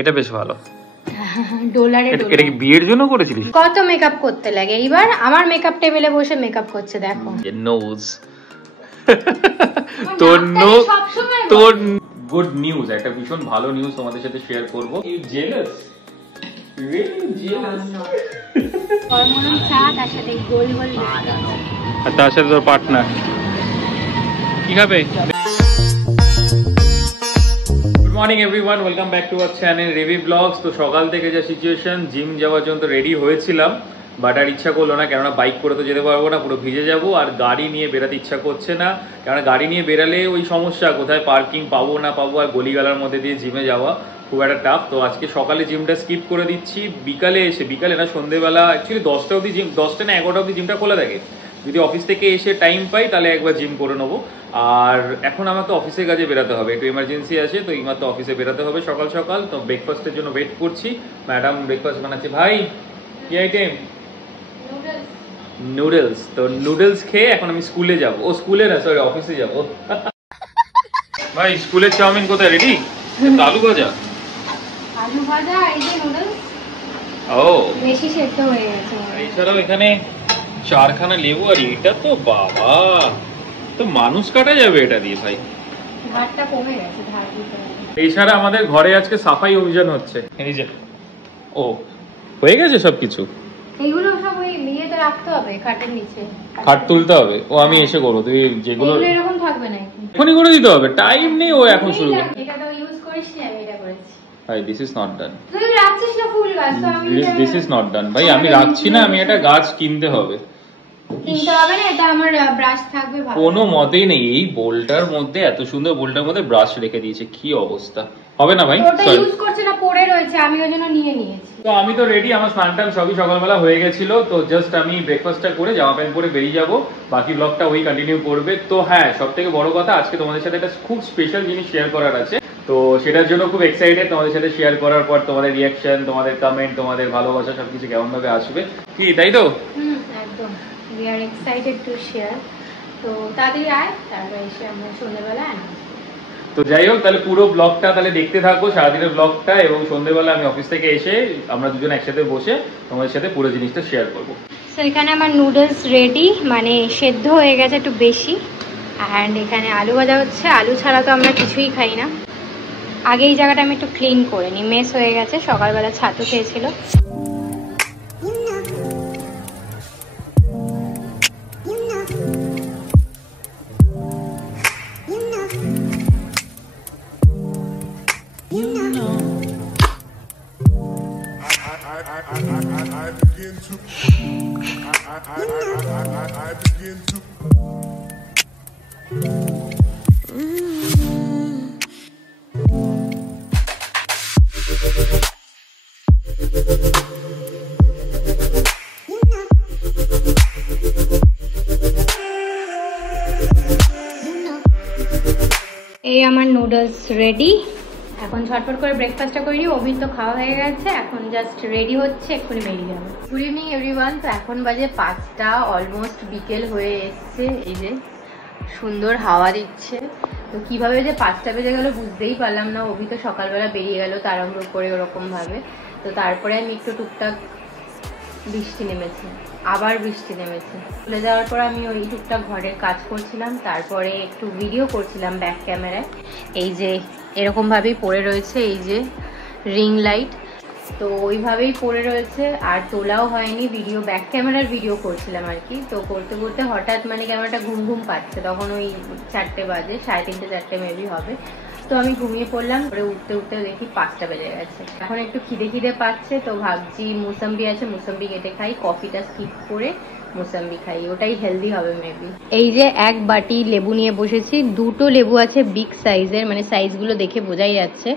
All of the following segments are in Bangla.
এটা বেশ ভালো। ডলারে এটা কি বিয়ের জন্য করেছিস? কত মেকআপ করতে লাগে, এইবার আমার মেকআপ টেবিলে বসে মেকআপ করছে দেখো। নোজ তোর নোজ তোর গুড নিউজ, একটা ভীষণ ভালো নিউজ তোমাদের সাথে শেয়ার করব। You jealous? Really jealous? Hormonal চা, তার সাথে গোল গোল আর তার সাথে তোর পার্টনার কি খাবে? Good morning everyone, welcome back to our channel Rivi blogs. তো সকাল থেকে যা সিচুয়েশন, জিম যাওয়ার জন্য রেডি হয়েছিলাম, বাট আর ইচ্ছা করলো না, কেননা বাইক করে তো যেতে পারবো না, পুরো ভিজে যাবো। আর গাড়ি নিয়ে বেরাতে ইচ্ছা করছে না, কেননা গাড়ি নিয়ে বেরালে ওই সমস্যা, কোথায় পার্কিং পাবো না পাবো, আর গলিগালার মধ্যে দিয়ে জিমে যাওয়া খুব একটা টাফ। তো আজকে সকালে জিমটা স্কিপ করে দিচ্ছি, বিকালে না সন্ধ্যেবেলা, অ্যাকচুয়ালি 10টা অবধি জিম, 10টা না 11টা অবধি জিমটা খোলা থাকে। যদি অফিস থেকে এসে টাইম পাই তাহলে একবার জিম করে নেবো। আর এখন আমাকে অফিসের কাজে বেরোতে হবে, একটু এমার্জেন্সি আছে, তো এইমাত্র অফিসে বেরোতে হবে সকাল সকাল। তো ব্রেকফাস্টের জন্য ওয়েট করছি, ম্যাডাম ব্রেকফাস্ট বানাচ্ছে। ভাই কি আইটেম? নুডলস। তো নুডলস খেয়ে এখন আমি স্কুলে যাব। ও স্কুলে না, সরি অফিসে যাব। ভাই স্কুলের চাউমিন কোথায় রেডি? আলু ভাজা, আলু ভাজা, এই যে নুডলস। ও বেশি সেদ্ধ হয়ে গেছে। এছাড়াও এখানে চারখানা লেবু, আর এটা তো বাবা, তো মানুষ কাটা যাবে এটা দিয়ে ভাই। ভাতটা কমে গেছে, ধার দিতে হবে। এছাড়া আমাদের ঘরে আজকে সাফাই অভিযান হচ্ছে। এই যে ও হয়ে গেছে সবকিছু, এইগুলো সব ওই ইয়েতে রাখতে হবে, খাটের নিচে। খাট তুলতে হবে। ও আমি এসে করবো, তুই যেগুলো এরকম থাকবে না, এখনই করে দিতে হবে, টাইম নেই। ও এখন শুরু করে। এটা তো ইউজ করিস না, আমি এটা করেছি। ভাই দিস ইজ নট ডান, তুই রাখছিস না ফুল গাছ, তো আমি দিস ইজ নট ডান ভাই। আমি রাখছি না, আমি একটা গাছ কিনতে হবে। কিনতে হবে না, এটা আমার ব্রাশ থাকবে ভালো। কোনো মতেই নেই, এই বোলটার মধ্যে, এত সুন্দর বোলটার মধ্যে ব্রাশ রেখে দিয়েছে, কি অবস্থা। হবে না ভাই, ওটা ইউজ করছে না, পড়ে রয়েছে, আমি ওই জন্য নিয়ে নিয়েছি। তো আমি তো রেডি, আমার স্নান টান সবই সকালবেলা হয়ে গেছিল। তো জাস্ট আমি ব্রেকফাস্টটা করে জামা প্যান্ট পরে বেরিয়ে যাব, বাকি ব্লগটা ওই কন্টিনিউ করবে। তো হ্যাঁ, সব থেকে বড় কথা, আজকে তোমাদের সাথে একটা খুব স্পেশাল জিনিস শেয়ার করার আছে। তো সেটার জন্য খুব এক্সাইটেড, তোমাদের সাথে শেয়ার করার পর তোমাদের রিয়াকশন, তোমাদের কমেন্ট, তোমাদের ভালোবাসা সবকিছু কেমন ভাবে আসবে, কি তাই তো? একদম, we are excited to share. তো তাড়াতাড়ি আয়, তারপর এসে আমরা সন্ধ্যাবেলা আনবো। তো যাই হোক, তাহলে পুরো ব্লগটা তাহলে দেখতে থাকো, সারাদিনের ব্লগটা, এবং সন্ধ্যেবেলা আমি অফিস থেকে এসে আমরা দুজন একসাথে বসে তোমাদের সাথে পুরো জিনিসটা শেয়ার করবো। সো এখানে আমার নুডলস রেডি, মানে সেদ্ধ হয়ে গেছে একটু বেশি। অ্যান্ড এখানে আলু ভাজা হচ্ছে, আলু ছাড়া তো আমরা কিছুই খাই না। আগে এই জায়গাটা আমি একটু ক্লিন করে নিই, মেস হয়ে গেছে, সকালবেলা ছাতু খেয়েছিল। এই আমার নুডলস রেডি, এখন ঝটপট করে ব্রেকফাস্টটা করে নিই। অভির তো খাওয়া হয়ে গেছে, এখন জাস্ট রেডি হচ্ছে, এক্ষুনি বেরিয়ে যাবে। Good evening everyone. তো এখন বাজে 5টা, অলমোস্ট বিকেল হয়ে এসছে। এই যে সুন্দর হাওয়া দিচ্ছে। তো কিভাবে যে 5টা বেজে গেল বুঝতেই পারলাম না। অভি তো সকালবেলা বেরিয়ে গেল তাড়াহুড়ো করে ওরকম ভাবে। তো তারপরে আমি একটু টুকটাক, বৃষ্টি নেমেছে, আবার বৃষ্টি নেমেছে। চলে যাওয়ার পর আমি ওই টুকটাক ঘরের কাজ করছিলাম, তারপরে একটু ভিডিও করছিলাম ব্যাক ক্যামেরায়। এই যে এরকম ভাবেই পড়ে রয়েছে, এই যে রিং লাইট, তো ওইভাবেই পড়ে রয়েছে, আর তোলাও হয়নি ভিডিও, ব্যাক ক্যামেরার ভিডিও করছিলাম আর কি। তো করতে করতে হঠাৎ মানে ক্যামেরাটা ঘুম ঘুম পাচ্ছে, তখন ওই 4টে বাজে, 3:30 4টে মেবি হবে। তো আমি ঘুমিয়ে পড়লাম, পরে উঠতে উঠতে দেখি 5টা বেজে গেছে। এখন একটু খিদে পাচ্ছে, তো ভাবছি মুসাম্বি আছে, মুসাম্বি কেটে খাই, কফিটা স্কিপ করে মুসাম্বি খাই, ওটাই হেলদি হবে মেবি। এই যে এক বাটি লেবু নিয়ে বসেছি, 2টো লেবু আছে বিগ সাইজের, মানে সাইজগুলো দেখে বোঝাই যাচ্ছে।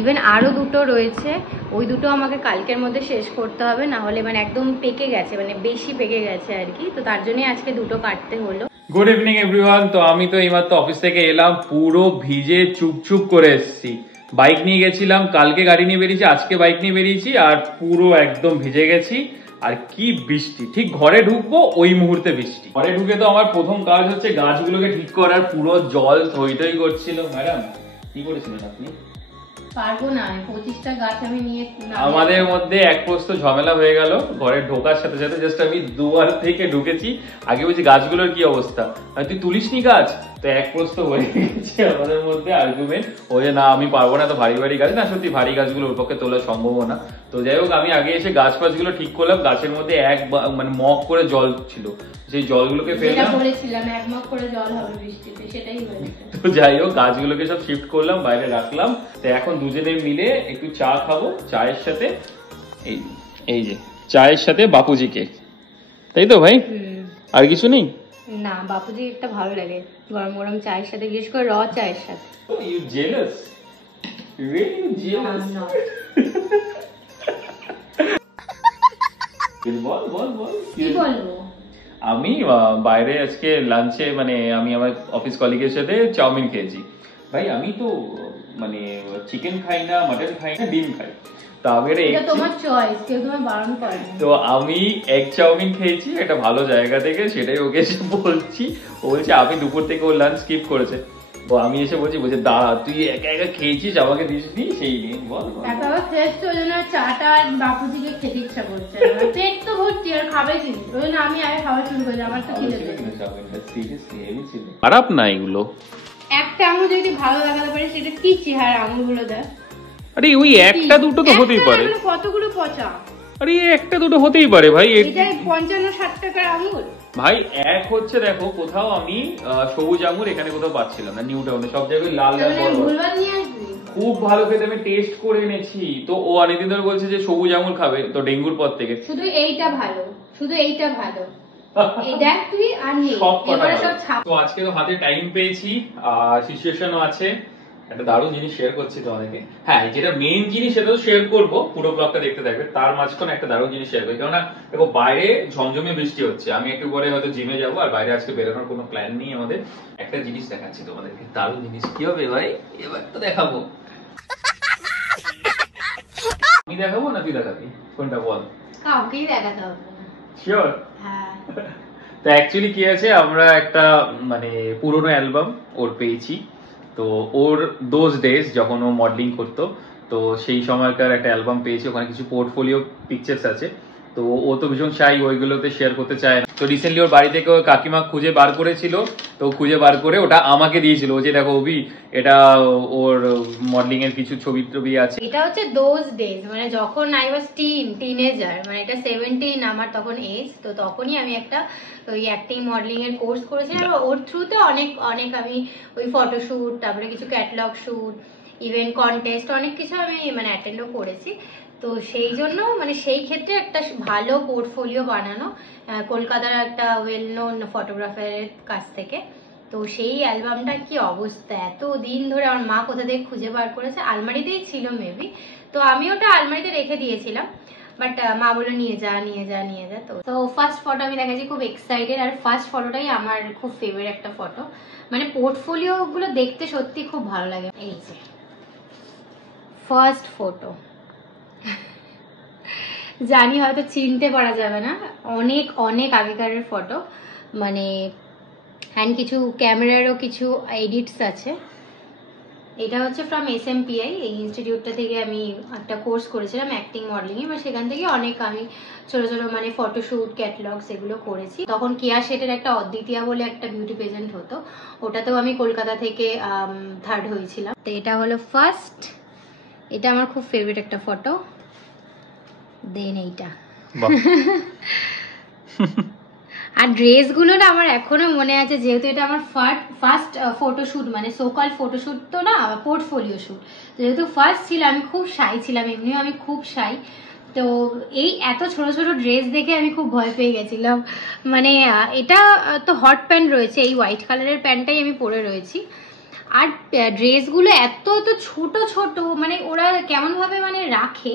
ইভেন আরও 2টো রয়েছে, ওই 2টো আমাকে কালকের মধ্যে শেষ করতে হবে, না হলে মানে একদম পেকে গেছে, মানে বেশি পেকে গেছে আর কি। তো তার জন্যই আজকে 2টো কাটতে হলো। Good evening everyone. তো আমি তো এইমাত্র অফিস থেকে এলাম, পুরো ভিজে চুপচুপ করে এসেছি। বাইক নিয়ে গেছিলাম, কালকে গাড়ি নিয়ে বেরিয়েছি, আজকে বাইক নিয়ে বেরিয়েছি, আর পুরো একদম ভিজে গেছি। আর কি বৃষ্টি, ঠিক ঘরে ঢুকবো ওই মুহূর্তে বৃষ্টি। ঘরে ঢুকে তো আমার প্রথম কাজ হচ্ছে গাছগুলোকে ঠিক করার, পুরো জল থই থই করছিল। ম্যাডাম কি করেছিলেন আপনি? পারবো না, 25টা গাছ আমি নিয়ে আমাদের মধ্যে এক প্রস্ত ঝামেলা হয়ে গেল ঘরে ঢোকার সাথে সাথে। জাস্ট আমি দুয়ার থেকে ঢুকেছি, আগে বলছি গাছগুলোর কি অবস্থা, তুই তুলিসনি গাছ, তো এক প্রস্ত হয়ে গেছে আমাদের মধ্যে আর্গুমেন্ট। ও যে না আমি পারবো না, তো ভারী ভারী গাছ না, সত্যি ভারী গাছগুলো ওর পক্ষে তোলা সম্ভব না। তো যাই হোক আমি আগে এসে গাছ ফাছগুলো ঠিক করলাম, গাছের মধ্যে মানে মগ করে জল ছিল, সেই জলগুলোকে ফেললাম, বলেছিলাম 1 মগ করে জল হবে বৃষ্টিতে, সেটাই হয়েছে। তো যাই হোক গাছগুলোকে সব শিফট করলাম, বাইরে রাখলাম। তো এখন দুজনে মিলে একটু চা খাবো, চায়ের সাথে এই যে চায়ের সাথে বাপুজি কেক, তাই তো ভাই? আর কিছু নেই না, বাপুজি একটা ভালো লাগে গরম গরম চায়ের সাথে, বিশেষ করে র চায়ের সাথে। You jealous? Really jealous? বল কি বলবো? আমি বাইরে আজকে লাঞ্চে মানে আমি আমার অফিস কলিগের সাথে চাউমিন খেয়েছি। ভাই আমি তো মানে চিকেন খাই না, মাটন খাই না, ডিম খাই। তোমার চয়েস, কেউ তোমায় বারণ করে না। তো আমি এগ চাউমিন খেয়েছি একটা ভালো জায়গা থেকে, সেটাই ওকে এসে বলছি। ও বলছে আমি দুপুর থেকে ওর লাঞ্চ স্কিপ করেছে। তো আমি এসে বলছি দাঁড়া তুই একা একা খেয়েছিস, আমাকে দিসনি, সেই নিয়ে বল। তারপর ফ্রেশ তো ওই জন্য চাটা বাপুজিকে খেতে ইচ্ছা করছে, পেট তো ভর্তি আর খাবে কি, ওই জন্য আমি আগে খাওয়া শুরু করি, আমার তো খিদে পেয়েছে। খারাপ না এগুলো, একটা আঙুল যদি ভালো লাগাতে পারে সেটা কি চেহারা আঙুলগুলো দেয়। আরে ওই একটা দুটো তো হতেই পারে, কতগুলো পচা, আরে একটা দুটো হতেই পারে ভাই। এটাই 55-60 টাকার আঙুল ভাই। এক হচ্ছে দেখো কোথাও আমি সবুজ আঙুর এখানে কোথাও পাচ্ছিলাম না, নিউ টাউনে সব জায়গায় লাল লাল ভুলভাল নিয়ে আসবি। খুব ভালো খেতে, আমি টেস্ট করে এনেছি। তো ও অনেকদিন ধরে বলছে যে সবুজ আঙুর খাবে, তো ডেঙ্গুর পর থেকে শুধু এইটা ভালো, শুধু এইটা ভালো। এই দেখ তুই আর নেই, এবারে সব ছাপ। তো আজকে তো হাতে টাইম পেয়েছি, আর সিচুয়েশনও আছে, একটা দারুণ জিনিস শেয়ার করছি তোমাদেরকে। হ্যাঁ যেটা মেইন জিনিস সেটা তো শেয়ার করবো, পুরো ব্লগটা দেখতে থাকবে। তার মাঝখানে একটা দারুণ জিনিস শেয়ার করি, কেননা দেখো বাইরে ঝমঝমে বৃষ্টি হচ্ছে, আমি একটু পরে হয়তো জিমে যাবো, আর বাইরে আজকে বেরোনোর কোনো প্ল্যান নেই আমাদের। একটা জিনিস দেখাচ্ছি তোমাদেরকে, দারুণ জিনিস। কি হবে ভাই এবার তো দেখাবো, আমি দেখাবো না তুই দেখাবি, কোনটা বল? কাউকেই দেখাতে হবে না। শিওর? হ্যাঁ। তো অ্যাকচুয়ালি কি আছে, আমরা একটা মানে পুরোনো অ্যালবাম ওর পেয়েছি। তো ওর দোজ ডেজ যখন ও মডেলিং করতো, তো সেই সময়কার একটা অ্যালবাম পেয়েছি, ওখানে কিছু পোর্টফোলিও পিকচার্স আছে। তো ও তো ভীষণ শাই, ওইগুলোতে শেয়ার করতে চায় না। তো রিসেন্টলি ওর বাড়ি থেকে কাকিমা খুঁজে বার করেছিল, তো খুঁজে বার করে ওটা আমাকে দিয়েছিল। ও যে দেখো অভি, এটা ওর মডেলিং এর কিছু ছবি টবি আছে। এটা হচ্ছে দোজ ডেজ, মানে যখন আই ওয়াজ টিনেজার, মানে এটা 17 আমার তখন এজ। তো তখনই আমি একটা ওই অ্যাক্টিং মডেলিং এর কোর্স করেছিলাম, আর ওর থ্রুতে অনেক অনেক আমি ওই ফটোশুট, তারপরে কিছু ক্যাটালগ শুট, ইভেন্ট কন্টেস্ট, অনেক কিছু আমি মানে অ্যাটেন্ডও করেছি। তো সেই জন্য মানে সেই ক্ষেত্রে একটা ভালো পোর্টফোলিও বানানো কলকাতার একটা ওয়েল নোন ফটোগ্রাফারের কাছ থেকে। তো সেই অ্যালবামটা কি অবস্থা, এত দিন ধরে আমার মা কোথা থেকে খুঁজে বার করেছে, আলমারিতেই ছিল মেবি। তো আমি ওটা আলমারিতে রেখে দিয়েছিলাম, বাট মা বললো নিয়ে যা নিয়ে যা নিয়ে যা। তো ফার্স্ট ফটো আমি দেখাচ্ছি, খুব এক্সাইটেড। আর ফার্স্ট ফটোটাই আমার খুব ফেভারিট একটা ফটো, মানে পোর্টফোলিও গুলো দেখতে সত্যি খুব ভালো লাগে। এই যে ফার্স্ট ফটো, জানি হয়তো চিনতে পারা যাবে না, অনেক অনেক আগেকারের ফটো, মানে অ্যান্ড কিছু ক্যামেরারও কিছু এডিটস আছে। এটা হচ্ছে ফ্রম SMPI, এই ইনস্টিটিউটটা থেকে আমি একটা কোর্স করেছিলাম অ্যাক্টিং মডেলিং এ, বা সেখান থেকে অনেক আমি ছোট ছোট মানে ফটোশুট, ক্যাটালগস এগুলো করেছি। তখন কেয়া শেটের একটা অদ্বিতীয়া বলে একটা বিউটি পেজেন্ট হতো, ওটাতেও আমি কলকাতা থেকে 3rd হয়েছিলাম। তো এটা হলো ফার্স্ট, এটা আমার খুব ফেভারিট একটা ফটো। দেন এইটা আর ড্রেসগুলো না আমার এখনো মনে আছে, যেহেতু এটা আমার ফার্স্ট ফটোশুট, মানে সোকল ফটোশুট তো না, পোর্টফোলিও শুট। যেহেতু ফার্স্ট ছিল, আমি খুব শাই ছিলাম, এমনিও আমি খুব শাই। তো এই এত ছোট ছোট ড্রেস দেখে আমি খুব ভয় পেয়ে গেছিলাম। মানে এটা তো হট প্যান্ট রয়েছে, এই হোয়াইট কালারের প্যান্টটাই আমি পরে রয়েছি। আর ড্রেসগুলো এত এত ছোট ছোট, মানে ওরা কেমন ভাবে মানে রাখে,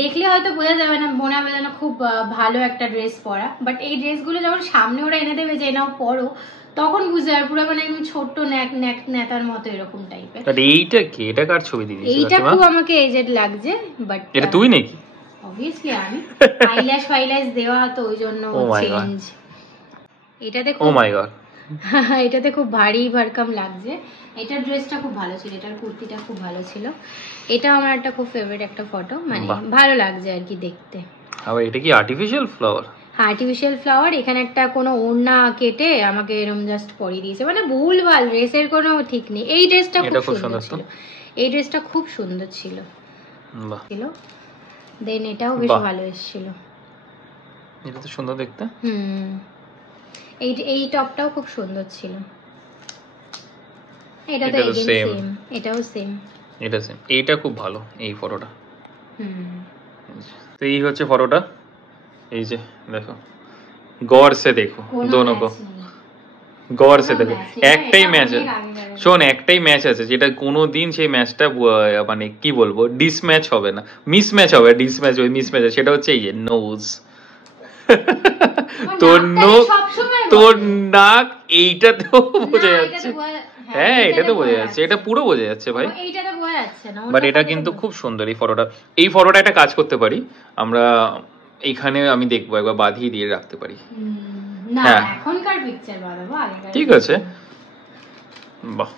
দেখলে হয়তো বোঝা যাবে না, মনে হবে যেন খুব ভালো একটা ড্রেস পরা। বাট এই ড্রেসগুলো যখন সামনে ওরা এনে দেবে যে নাও পরো, তখন বুঝতে পারবে পুরো মানে একদম ছোট্ট নেতার মতো এরকম টাইপের। এইটা কি, এটা কার ছবি দিয়েছিস? এইটা খুব আমাকে এজেড লাগছে, বাট এটা তুই নাকি? অবভিয়াসলি আমি, আইল্যাশ ফাইল্যাশ দেওয়া, তো ওই জন্য চেঞ্জ। এটাতে ও মাই গড, এটাতে খুব ভারী ভরকম লাগছে। এটার ড্রেসটা খুব ভালো ছিল, এটার কুর্তিটা খুব ভালো ছিল। এটা আমার একটা খুব ফেভারিট একটা ফটো, মানে ভালো লাগছে আর কি দেখতে। আবার এটা কি আর্টিফিশিয়াল ফ্লাওয়ার? হ্যাঁ আর্টিফিশিয়াল ফ্লাওয়ার। এখানে একটা কোনো ওড়না কেটে আমাকে এরকম জাস্ট পরিয়ে দিয়েছে, মানে ভুলভাল, ড্রেসের কোনো ঠিক নেই। এই ড্রেসটা খুব সুন্দর ছিল, এই ড্রেসটা খুব সুন্দর ছিল। ছিল দেন এটাও বেশ ভালো এসেছিল, এটা তো সুন্দর দেখতে। এই টপটাও খুব সুন্দর ছিল। এটা তো সেম, এটাও সেম, এটা সেম। এইটা খুব ভালো এই ফটোটা। তো এই হচ্ছে ফটোটা, এই যে দেখো, গড় সে দেখো দোনো কো, গড় সে দেখো। একটাই ম্যাচ আছে, শোন একটাই ম্যাচ আছে যেটা কোনোদিন সেই ম্যাচটা মানে কি বলবো ডিস ম্যাচ হবে না, মিস ম্যাচ হবে। ডিস ম্যাচ ওই মিস ম্যাচ, সেটা হচ্ছে এই যে নোজ। তোর নোক, তোর নাক, এইটা তো বোঝা যাচ্ছে। হ্যাঁ এটা তো বোঝা যাচ্ছে, এটা পুরো বোঝা যাচ্ছে ভাই। বাট এটা কিন্তু খুব সুন্দর এই ফটোটা। এই ফটোটা একটা কাজ করতে পারি আমরা, এইখানে আমি দেখবো একবার বাঁধিয়ে দিয়ে রাখতে পারি। হ্যাঁ এখনকার পিকচার বাঁধাবো, আগেকার ঠিক আছে। বাহ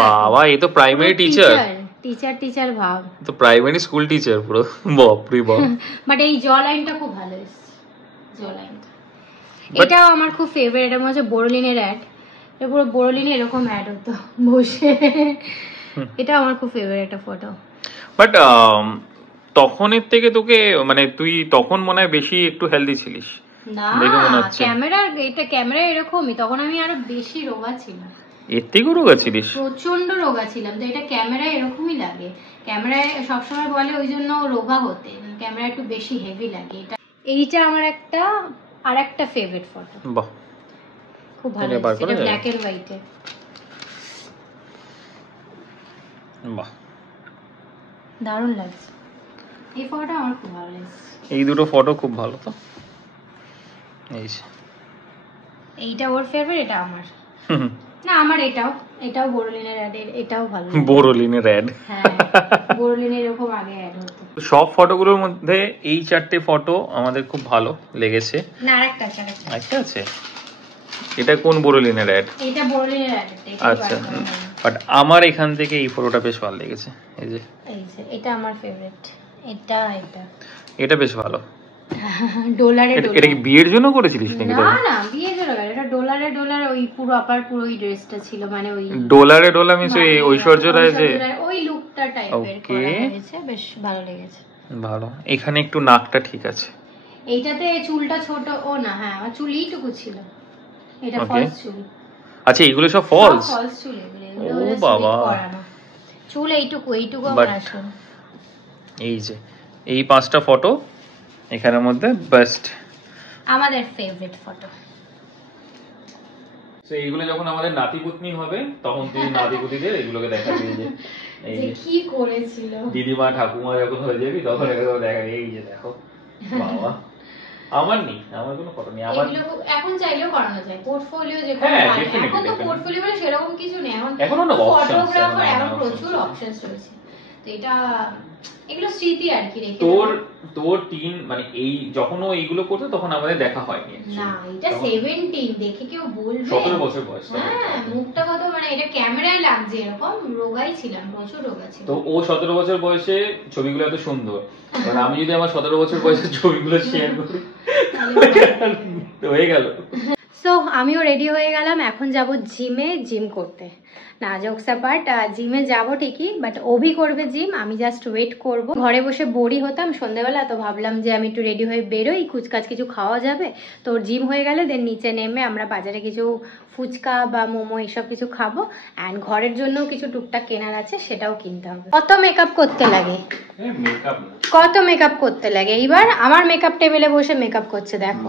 বাবা, এই তো প্রাইমারি টিচার ভাব, তো প্রাইমারি স্কুল টিচার পুরো। বাপ রে বাপ। বাট এই জ লাইনটা খুব ভালো এসেছে, জ লাইনটা। এটাও আমার খুব ফেভারিট। এটা মনে হচ্ছে বোরোলিনের অ্যাড, এটা পুরো বোরোলিনে এরকম অ্যাড হতো বসে। এটা আমার খুব ফেভারিট একটা ফটো। বাট তখনের থেকে তোকে, মানে তুই তখন মনে হয় বেশি একটু হেলদি ছিলিস না? ক্যামেরা এরকমই, তখন আমি আরো বেশি রোগা ছিলাম। এর থেকেও রোগা ছিলিস? প্রচন্ড রোগা ছিলাম। তো এটা ক্যামেরায় এরকমই লাগে, ক্যামেরায় সবসময় বলে ওই জন্য রোগা হতে, ক্যামেরা একটু বেশি হেভি লাগে। এইটা আমার আরেকটা ফেভারিট ফটো। বাহ খুব ভালো, এটা ব্ল্যাক এন্ড হোয়াইটে। বাহ দারুণ লাগছে এই ফটোটা, আমার খুব ভালো লাগছে। এই দুটো ফটো খুব ভালো। তো এইটা ওর ফেভারিট, এটা আমার না, আমার এটাও বোরোলিনের অ্যাড, এটাও ভালো। বোরোলিনের অ্যাড? হ্যাঁ বোরোলিনের এরকম আগে অ্যাড হতো। সব ফটোগুলোর মধ্যে এই চারটে ফটো আমাদের খুব ভালো লেগেছে। না আরেকটা আছে। এটা কোন বোরোলিনের অ্যাড? এটা বোরোলিনের অ্যাড। আচ্ছা, বাট আমার এখান থেকে এই ফটোটা বেশ ভালো লেগেছে। এই যে এটা আমার ফেভারিট। এটা বেশ ভালো। ডলারে এটা কি বিয়ের জন্য করেছিলিস নাকি? না বিয়ের জন্য না, এটা ডলারে ওই পুরো আপার পুরো ওই ড্রেসটা ছিল, মানে ওই ডলারে মিন্স ওই ঐশ্বর্য রায় যে ওই লুকটা টাইপের করা হয়েছে, বেশ ভালো লেগেছে। ভালো। এখানে একটু নাকটা ঠিক আছে, এইটাতে চুলটা ছোট। ও না, হ্যাঁ আমার চুল এইটুকু ছিল, এটা ফলস চুল। আচ্ছা এগুলো সব ফলস চুল, ও বাবা, চুল এইটুকু আমার আসল। এই যে এই পাঁচটা ফটো এখানের মধ্যে বেস্ট, আমাদের ফেভারিট ফটো। তো এইগুলো যখন আমাদের নাতিপুতনি হবে তখন তুই নাতিপুতিদের এগুলোকে দেখাবি যে এই যে কি করেছিল দিদিমা ঠাকুমা যখন হয়ে যাবি তখন এগুলো দেখাবি। এই যে দেখো বাবা, আমার কোনো ফটো নেই। আমার এখন চাইলেও করানো যায় পোর্টফোলিও, যে এখন তো পোর্টফোলিও বলে সেরকম কিছু নেই, এখন ফটোগ্রাফার এখন প্রচুর অপশনস রয়েছে। তো এটা এগুলো স্মৃতি আর কি রেখে। তোর টিন মানে এই যখন ও এইগুলো করতো তখন আমাদের দেখা হয়নি না, এটা 17 দেখে কেউ বলবে 17 বছর বয়স। হ্যাঁ মুখটা কত, মানে এটা ক্যামেরায় লাগছে এরকম, রোগাই ছিলাম, প্রচুর রোগা ছিল। তো ও 17 বছর বয়সে ছবিগুলো এত সুন্দর, কারণ আমি যদি আমার 17 বছর বয়সে ছবিগুলো শেয়ার করি হয়ে গেল। সো আমিও রেডি হয়ে গেলাম, এখন যাব জিম করতে। না জোকস অ্যাপার্ট, জিমে যাবো ঠিকই, বাট অভি করবে জিম, আমি জাস্ট ওয়েট করব। ঘরে বসে বোরই হতাম সন্ধ্যাবেলা, তো ভাবলাম যে আমি একটু রেডি হয়ে বেরোই, কুচকাচ কিছু খাওয়া যাবে। তো জিম হয়ে গেলে দেন নিচে নেমে আমরা বাজারে কিছু ফুচকা বা মোমো এসব কিছু খাবো, অ্যান্ড ঘরের জন্য কিছু টুকটাক কেনার আছে, সেটাও কিনতে হবে। কত মেকআপ করতে লাগে, এইবার আমার মেকআপ টেবিলে বসে মেকআপ করছে, দেখো।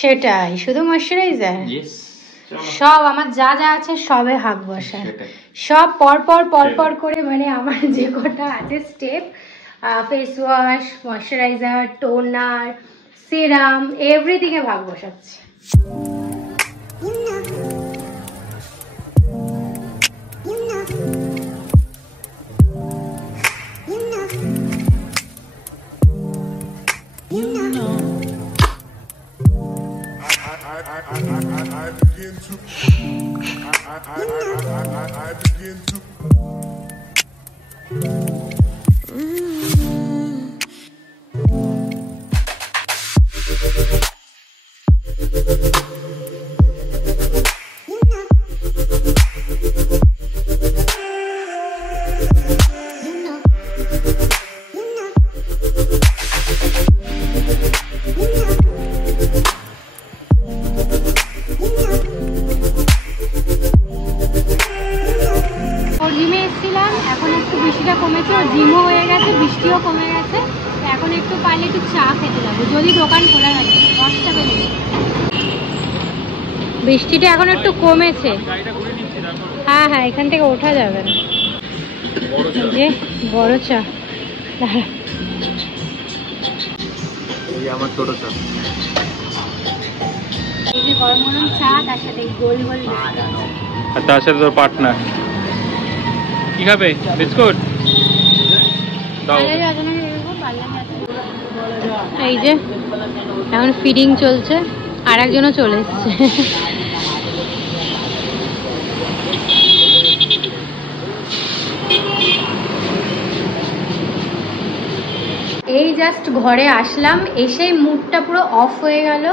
সেটাই, শুধু ময়শ্চারাইজার, সব আমার যা আছে সবে হাত বসা, সব পর করে, মানে আমার যে কটা আছে step, face wash, moisturiser, toner, serum, everything এ ভাগ বসাচ্ছি। জিমে এসেছিলাম, এখন একটু বৃষ্টিটা কমেছে, জিমও হয়ে গেছে, বৃষ্টিও কমে গেছে। এখন একটু পারলে একটু চা খেতে যাবো, যদি দোকান খোলা থাকে। 10টা বেজে গেছে, বৃষ্টিটা এখন একটু কমেছে। হ্যাঁ হ্যাঁ, এখান থেকে ওঠা যাবে না। যে বড় চা, আমার ছোট চা, এই যে গরম গরম চা, তার সাথে গোল গোল আর তার সাথে তোর পার্টনার কি খাবে? বিস্কুট দাও। এই যে এখন ফিডিং চলছে, আর একজনও চলে এসছে। এই জাস্ট ঘরে আসলাম, এসেই মুডটা পুরো অফ হয়ে গেল।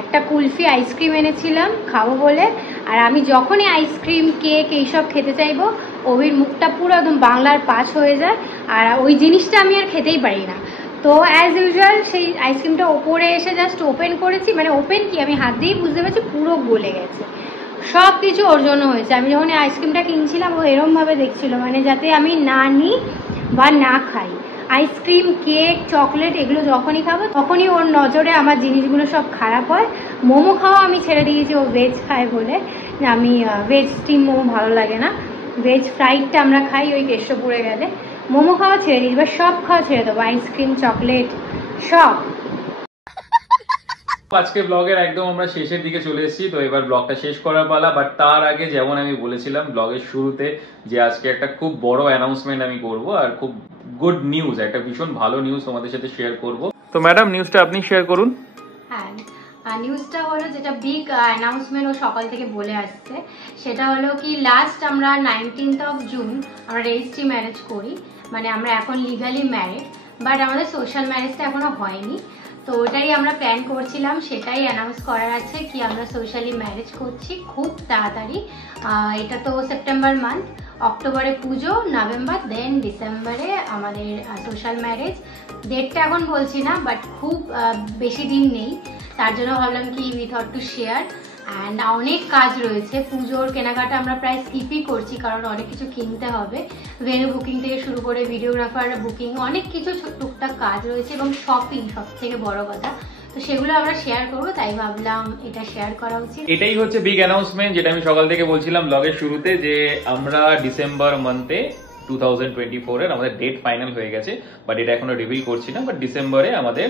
একটা কুলফি আইসক্রিম এনেছিলাম খাবো বলে, আর আমি যখনই আইসক্রিম কেক এইসব খেতে চাইবো, ওবির মুখটা পুরো একদম বাংলার পাঁচ হয়ে যায়, আর ওই জিনিসটা আমি আর খেতেই পারি না। তো অ্যাজ ইউজুয়াল সেই আইসক্রিমটা ওপরে এসে জাস্ট ওপেন করেছি, মানে ওপেন কি আমি হাত দিয়েই বুঝতে পারছি পুরো গলে গেছে, সব কিছু ওর জন্য হয়েছে। আমি যখন আইসক্রিমটা কিনছিলাম ও এরমভাবে দেখছিল, মানে যাতে আমি না নিই বা না খাই। আইসক্রিম কেক চকলেট এগুলো যখনই খাবো তখনই ওর নজরে আমার জিনিসগুলো সব খারাপ হয়। মোমো খাওয়া আমি ছেড়ে দিয়েছি, ও ভেজ খায় বলে। আমি ভেজ স্টিম মোমো ভালো লাগে না, ভেজ ফ্রাইডটা আমরা খাই ওই কেষ্টপুরে গেলে। মোমো খাওয়া ছেড়ে দিই, এবার সব খাওয়া ছেড়ে দেবো, আইসক্রিম চকলেট সব। আজকে ব্লগের একদম আমরা শেষের দিকে চলে এসেছি, তো এবার ব্লগটা শেষ করার পালা। বাট তার আগে যেমন আমি বলেছিলাম ব্লগের শুরুতে যে আজকে একটা খুব বড় অ্যানাউন্সমেন্ট আমি করব, আর খুব গুড নিউজ, একটা ভীষণ ভালো নিউজ তোমাদের সাথে শেয়ার করব। তো ম্যাডাম নিউজটা আপনি শেয়ার করুন। হ্যাঁ, নিউজটা হলো যেটা বিগ অ্যানাউন্সমেন্ট ও সকাল থেকে বলে আসছে, সেটা হলো কি লাস্ট আমরা 19th of June আমরা রেজিস্ট্রি ম্যারেজ করি, মানে আমরা এখন লিগালি ম্যারিড, বাট আমাদের সোশ্যাল ম্যারেজটা এখনো হয়নি। তো ওটাই আমরা প্ল্যান করছিলাম, সেটাই অ্যানাউন্স করার আছে কি আমরা সোশ্যালি ম্যারেজ করছি খুব তাড়াতাড়ি। এটা তো সেপ্টেম্বর মান্থ, অক্টোবরে পুজো, নভেম্বর, দেন ডিসেম্বরে আমাদের সোশ্যাল ম্যারেজ। ডেটটা এখন বলছি না, বাট খুব বেশি দিন নেই, তার জন্য ভাবলাম কি we thought to share. And অনেক কাজ রয়েছে, পুজোর কেনাকাটা আমরা প্রায় স্কিপই করছি, কারণ অনেক কিছু কিনতে হবে, ভেন্যু বুকিং থেকে শুরু করে ভিডিওগ্রাফার বুকিং, অনেক কিছু টুকটাক কাজ রয়েছে, এবং শপিং সব থেকে বড় কথা। তো সেগুলো আমরা শেয়ার করবো, তাই ভাবলাম এটা শেয়ার করা উচিত। এটাই হচ্ছে বিগ অ্যানাউন্সমেন্ট, যেটা আমি সকাল থেকে বলছিলাম ব্লগের শুরুতে, যে আমরা ডিসেম্বর মান্থে 2024 এর আমাদের ডেট ফাইনাল হয়ে গেছে, বাট এটা এখনো রিভিল করছি না। বাট ডিসেম্বরে আমাদের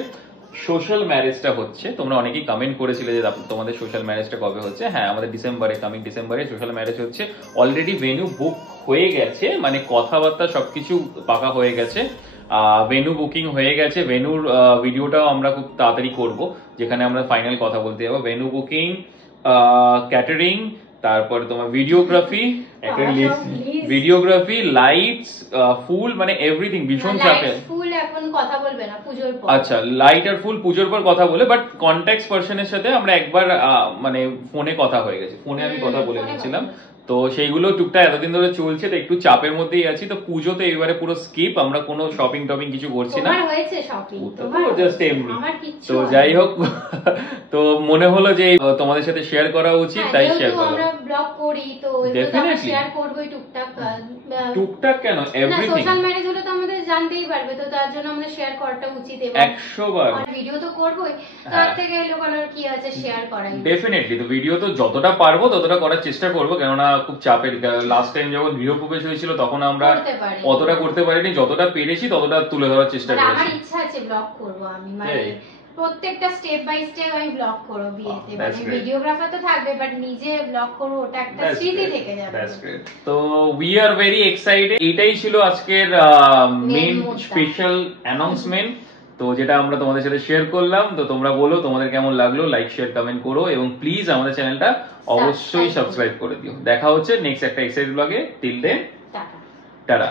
সোশ্যাল ম্যারেজটা হচ্ছে। তোমরা অনেকেই কমেন্ট করেছিলে যে তোমাদের সোশ্যাল ম্যারেজটা কবে হচ্ছে। হ্যাঁ, আমাদের ডিসেম্বরে, কামিং ডিসেম্বরে সোশ্যাল ম্যারেজ হচ্ছে। অলরেডি ভেন্যু বুক হয়ে গেছে, মানে কথাবার্তা সবকিছু পাকা হয়ে গেছে, ভেন্যু বুকিং হয়ে গেছে। ভেন্যুর ভিডিওটাও আমরা খুব তাড়াতাড়ি করব, যেখানে আমরা ফাইনাল কথা বলতে যাবো। ভেন্যু বুকিং, ক্যাটারিং, তারপরে তোমার ভিডিওগ্রাফি, একটা লিস্ট, ভিডিওগ্রাফি, লাইটস, ফুল, মানে এভরিথিং ভীষণ চাপে। ফুল এখন কথা বলবে না, পুজোর পর। আচ্ছা, লাইট আর ফুল পুজোর পর কথা বলে, বাট কন্ট্যাক্ট পারসনের সাথে আমরা একবার মানে ফোনে কথা হয়ে গেছে, ফোনে আমি কথা বলে নিয়েছিলাম। তো সেইগুলো টুকটাক এতদিন ধরে চলছে, তো একটু চাপের মধ্যেই আছি। তো পুজোতে এবারে পুরো স্কিপ, আমরা কোনো শপিং টপিং কিছু করছি না, হয়েছে শপিং তো জাস্ট এমনি। তো যাই হোক, তো মনে হলো যে তোমাদের সাথে শেয়ার করা উচিত, তাই শেয়ার করলাম। আমরা ব্লগ করি তো আমরা শেয়ার করবই টুকটাক। টুকটাক কেন, এভরিথিং। সোশ্যাল ম্যারেজ হলে তো আমাদের জানতেই পারবে, তো তার জন্য আমাদের শেয়ার করাটা উচিত। এবং 100 বার ভিডিও তো করবোই, তার থেকে লোকানোর কি আছে, শেয়ার করাই ডেফিনেটলি। তো ভিডিও তো যতটা পারবো ততটা করার চেষ্টা করবো, কেননা খুব চাপের। লাস্ট টাইম যখন গৃহপ্রবেশ হয়েছিল তখন আমরা অতটা করতে পারিনি, যতটা পেরেছি ততটা তুলে ধরার চেষ্টা করেছি। আমার ইচ্ছা আছে ব্লগ করব আমি, মানে প্রত্যেকটা স্টেপ বাই স্টেপ আমি ব্লগ করব বিয়েতে, মানে ভিডিওগ্রাফার তো থাকবে, বাট নিজে ব্লগ করব, ওটা একটা স্মৃতি থেকে যাবে। তো উই আর ভেরি এক্সাইটেড। এটাই ছিল আজকের মেইন স্পেশাল অ্যানাউন্সমেন্ট। তো যেটা আমরা তোমাদের সাথে শেয়ার করলাম। তো তোমরা বলো তোমাদের কেমন লাগলো, লাইক শেয়ার কমেন্ট করো এবং প্লিজ আমাদের চ্যানেলটা অবশ্যই সাবস্ক্রাইব করে দিও। দেখা হচ্ছে নেক্সট একটা এক্সাইট ব্লগে। Till then tata.